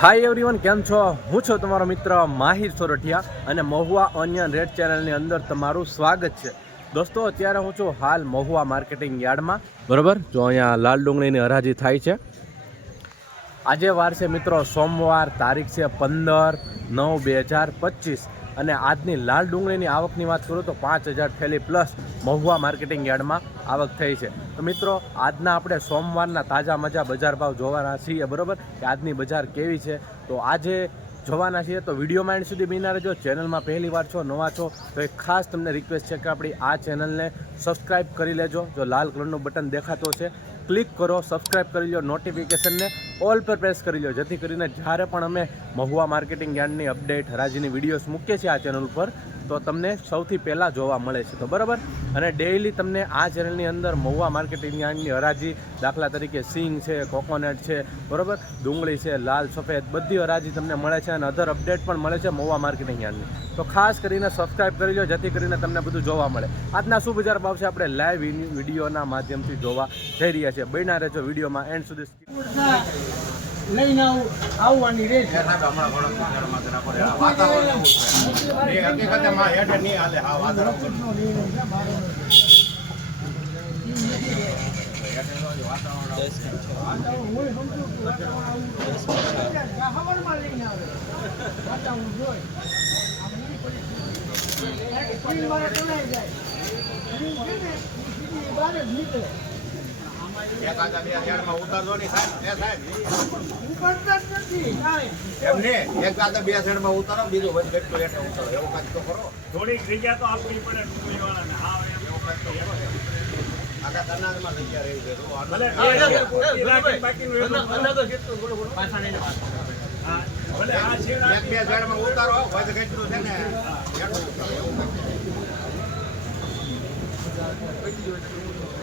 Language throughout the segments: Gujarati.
હાય એવરીવન કેમ છો? હું છું તમારો મિત્ર માહિર સોરઠિયા અને મહુવા ઓનિયન રેડ ચેનલની અંદર તમારું સ્વાગત છે. દોસ્તો, અત્યારે હું છું હાલ મહુવા માર્કેટિંગ યાર્ડમાં બરાબર? જો અહીંયા લાલ ડુંગળીની હરાજી થાય છે. આજે વાર છે મિત્રો, સોમવાર, તારીખ છે પંદર નવ બે હજાર પચીસ. અને આજની લાલ ડુંગળીની આવકની વાત કરું તો પાંચ હજાર થેલી પ્લસ મહુવા માર્કેટિંગ યાર્ડમાં આવક થઈ છે. તો મિત્રો, આજના આપણે સોમવારના તાજા મજા બજાર ભાવ જોવાના છીએ, બરાબર? કે આજની બજાર કેવી છે? તો આજે જોવાના છીએ તો વિડીયોમાં એન્ડ સુધી બિના રહેજો. ચેનલમાં પહેલી વાર છો, નવા છો, તો એક ખાસ તમને રિક્વેસ્ટ છે કે આપણી આ ચેનલને સબસ્ક્રાઇબ કરી લેજો. જો લાલ કલરનું બટન દેખાતો છે ક્લિક કરો સબસ્ક્રાઇબ કરી લો નોટિફિકેશનને ઓલ પર પ્રેસ કરી લો. જેથી કરીને જ્યારે પણ અમે મહુવા માર્કેટિંગ યાર્ડની અપડેટ હરાજીની વિડીયોઝ મૂકીએ છીએ આ ચેનલ ઉપર તો તમને સૌથી પહેલાં જોવા મળે છે તો બરાબર? અને ડેઇલી તમને આ ચેનલની અંદર મહુવા માર્કેટિંગ યાર્ડની હરાજી દાખલા તરીકે સિંગ છે કોકોનટ છે, બરાબર? ડુંગળી છે, લાલ, સફેદ, બધી હરાજી તમને મળે છે અને અધર અપડેટ પણ મળે છે મહુવા માર્કેટિંગ યાર્ડની તો ખાસ કરીને સબસ્ક્રાઇબ કરી લો, જેથી કરીને તમને બધું જોવા મળે. આજના શું બજાર ભાવ છે આપણે લાઈવ વિડીયોના માધ્યમથી જોવા જઈ રહ્યા છીએ. બન્યા રહેજો વિડીયોમાં. એન્ડ સુધી. લઈને આવું આવવાની રહેશે છે. લઈને આવે વાતાવરણ જોઈ. સ્ક્રીન મારે ટોળાઈ જાય. સ્ક્રીન છે ને એ સીધી બહાર જ નીકળે ઉપડતા જ નથી ઉતારો બીજું વન એટલે ઉતારો. એવો કાંઈક તો કરો થોડીક જગ્યા તો આપવી પડે. હા. આખા કર્ણાટકમાં જગ્યા રહી છે. બે છેડા એક બે ઝાડમાં ઉતારો વધ છે ને.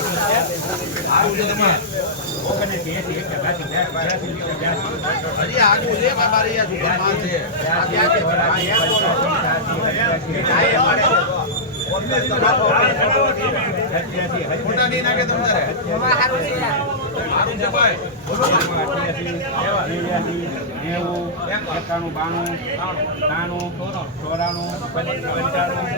હોય. ચોરાણું પંચાણું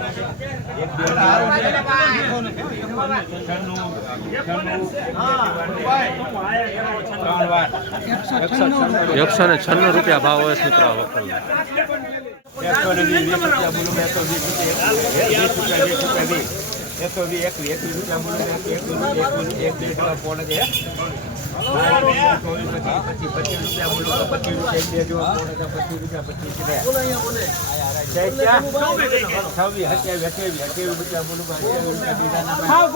એકસો ને છન્નું રૂપિયા ભાવ હોય મિત્રો આ એકસો ને વીસ રૂપિયા બોલું એકસો વીસ રૂપિયા રૂપિયા વીસ રૂપિયા એકસો વીસ એકવીસ એકવીસ રૂપિયા બોલું એક બે કિલો પોણ છે પચીસ પચીસ રૂપિયા બોલું પચીસ રૂપિયા એક બે જોવા પોણ રૂપિયા પચીસ રૂપિયા છવ્વીસ અઠ્યાવીસ અઠ્યાવીસ રૂપિયા બોલું અઠ્યાવીસ રૂપિયા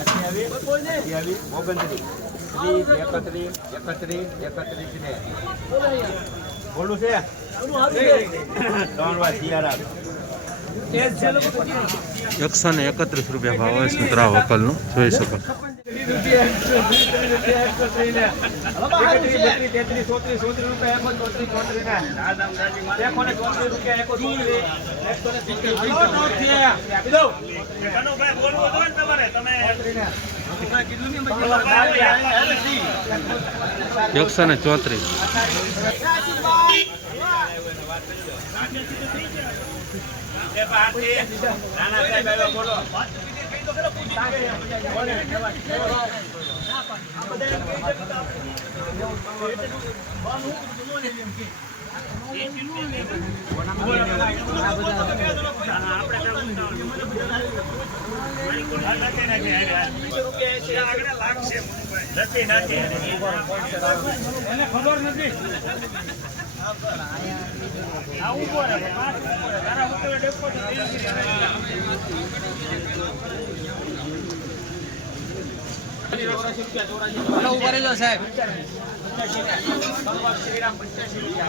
અઠ્યાવીસ અઠ્યાવીસ ઓગણત્રીસ ત્રીસ એકત્રીસ એકત્રીસ એકત્રીસ ને બોલું છે એકસો ને એકત્રીસ રૂપિયા ભાવ હોય સુતરા વકલનું. જોઈ શકો. એકસો ને ચોત્રીસ. બોલો એને ખબર નથી આ ઊભો રહે પાંચ ઊભો રહે તારા ઉપર ડેપો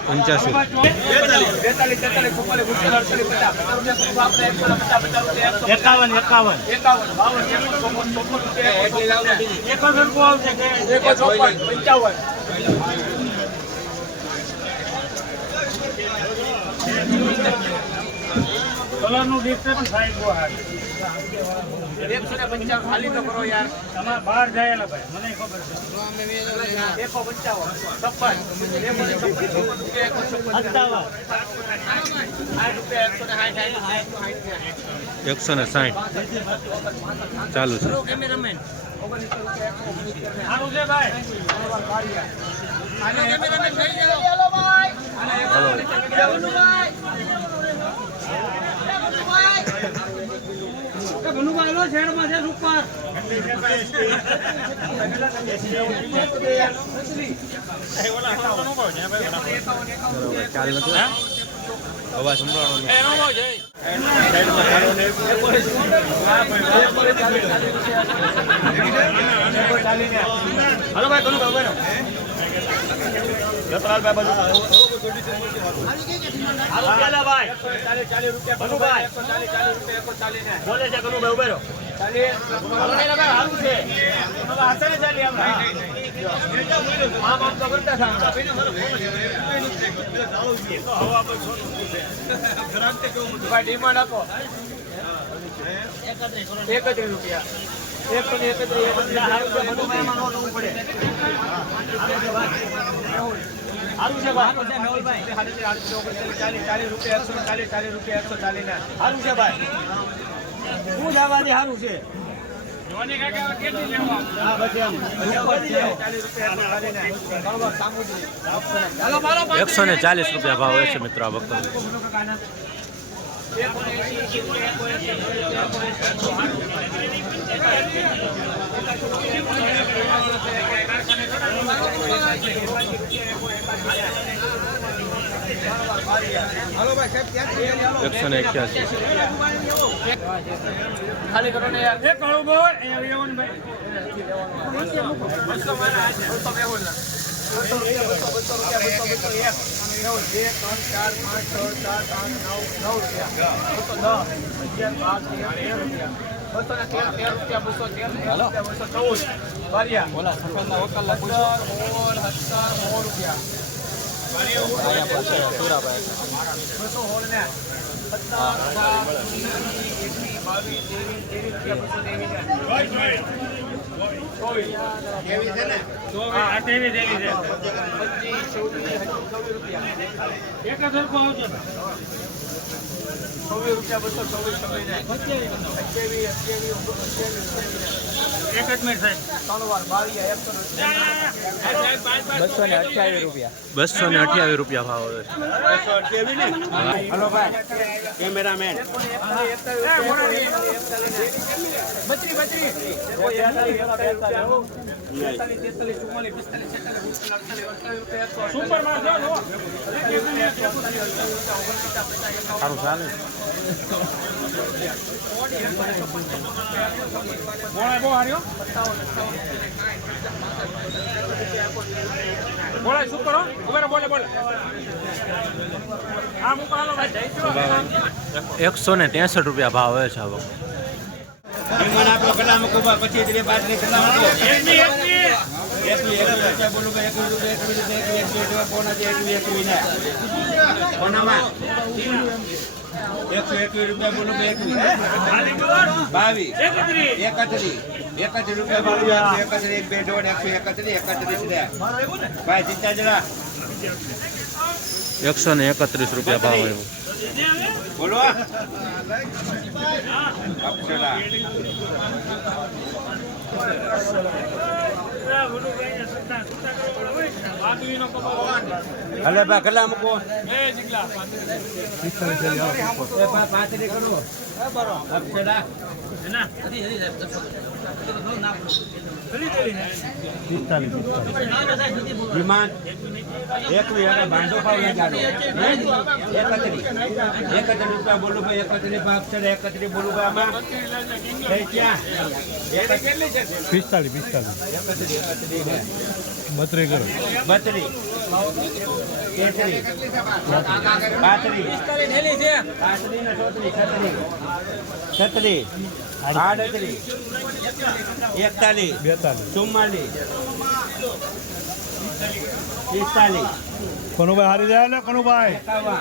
પંચ્યાસી એકાવન એકાવન એકો સરખું આવશે કે કલરનું ડિસ્ટન્સ થાય બહુ હાલ તમારે બહાર જાયેલા ભાઈ મને ખબર છે. સત્તાવન. એકસો ને સાઠ ચાલુ છે. સારું છે ભાઈ. અવાજ સંભળાવાનો નથી. હલો ભાઈ કનું ભાઈ રતલાલભાઈ કનુભાઈ. બોલે છે કનુભાઈ, ઉભે રહો. ડિમાન્ડ આપો. એકત્રીસ રૂપિયા. એકસો ને એકત્રીસ સારું છે કનુભાઈમાં નો જવું પડે. સારું છે ભાઈ. ચાલીસ રૂપિયા એકસો ચાલીસ ચાલીસ રૂપિયા એકસો ચાલીસ ના. સારું છે ભાઈ. શું જવા સારું છે. એકસો ને. ચાલીસ રૂપિયા ભાવ છે મિત્રો આ વખતે. એકસો ને એક્યાસી ખાલી કરો ને યાર. એક કાળું બોલ અહીંયા આવવાનું ભાઈ. બસો મારા બસો બેહુલ ના. બસો રૂપિયા બસો બસો રૂપિયા બસો બસો એક નવ બે ત્રણ ચાર પાંચ છ સાત આઠ નવ નવ રૂપિયા બસો દસ અગિયાર બાર તેર રૂપિયા બસો ને તેર તેર રૂપિયા બસો તેર રૂપિયા બસો ચૌદ બારિયા બોલા સરપંચના વકલના પૂછો મોલ હત્તર મોલ રૂપિયા બસો હોલ ને સત્તર બાવીસ ત્રેવીસ ત્રેવીસ રૂપિયા બસો ત્રેવીસ ચોવીસ હા, આ તેવી તેવી છે પચીસ ચોવીસ ચોવીસ રૂપિયા એક જ સરખું આવશે ચોવીસ રૂપિયા બસો ચોવીસ ચોવીસ અઠ્યાવીસ અઠ્યાવીસ અઠ્યાવીસ એક જ મિનિટ સાહેબ ત્રણ વાર બાવીસ એકસો બસો ને અઠ્યાવીસ રૂપિયા બસો ને અઠ્યાવીસ રૂપિયા ભાવ હોય છે હાલો ભાઈ કેમેરામેન બત્રી બત્રી સારું ચાલે શું કરો ઉભેરો બોલે એકસો ને ત્રેસઠ રૂપિયા ભાવ છે આ વખતે મહેમાન આપણો કલા કુબા પછી જ બાદની ને કોનામાં એકસો એકવી રૂપિયા બોલું બે બાવીસ. એકત્રીસ. એકત્રીસ. રૂપિયા બોલું એકત્રીસ એક બે દોઢ એકસો એકત્રીસ એકત્રીસ રૂપિયા ભાઈ ચિંતા જરા. એકસો ને એકત્રીસ રૂપિયા ભાવ આવ્યો. બોલો. અક્ષરા હલે બા કેટલા મૂકો. બે જીગલા એ પા પાંત્રી કરો એના વિમાન. એકવી અને ભાંડો પાવ લગાડો એકત્રી એકત્રી રૂપિયા બોલું ભાઈ એકત્રી ભાવ અક્ષર એકત્રી બોલું ભાઈ આમાં. થઈ ક્યાં? કેટલી છે? પિસ્તાલીસ પિસ્તાલીસ. એકત્રી એકત્રી બત્રી કરો બત્રી તેત્રી પાંત્રી પાંત્રી ને ચોત્રી છત્રી છત્રી આડત્રી એકતાલીસ. બેતાલીસ. ચુમ્માલીસ. પિસ્તાલીસ. કનુભાઈ હારી જાય ને કનુભાઈ. એકાવન.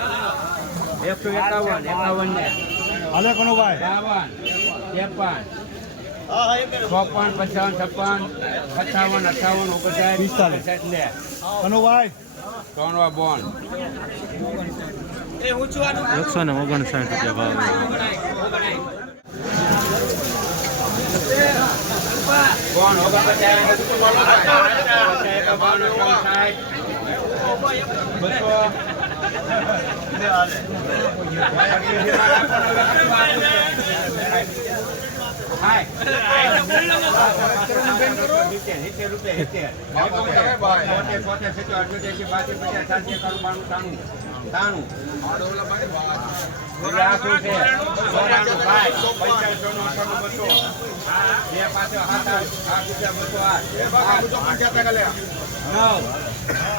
એકસો એકાવન એકાવન ને. હાલે કનુભાઈ. બાવન ત્રેપન. ચોપન પંચાવન છપ્પન સત્તાવન અઠાવન ઓગણસાઠ પિસ્તાલીસ. લે કનુભાઈ. ત્રણવા બોન. એકસો ને ઓગણસાઠ રૂપિયા ભાવ. બોન ઓગણપચાસ. બસો બે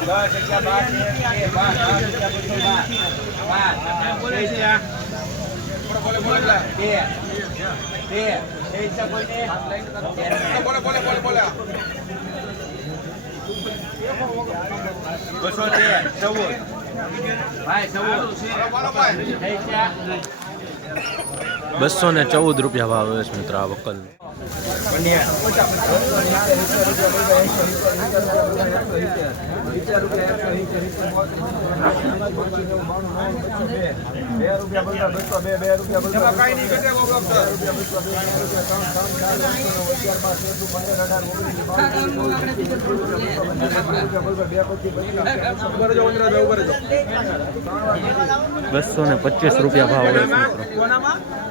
દસ અગિયાર બાર બાર બાર ઓગણસાઠ બસો બસો તેર ચૌદ. ભાઈ ચૌદ. બસો ને ચૌદ રૂપિયા ભાવ છે મિત્રો આ વકલ બસો ને પચીસ રૂપિયા ભાવ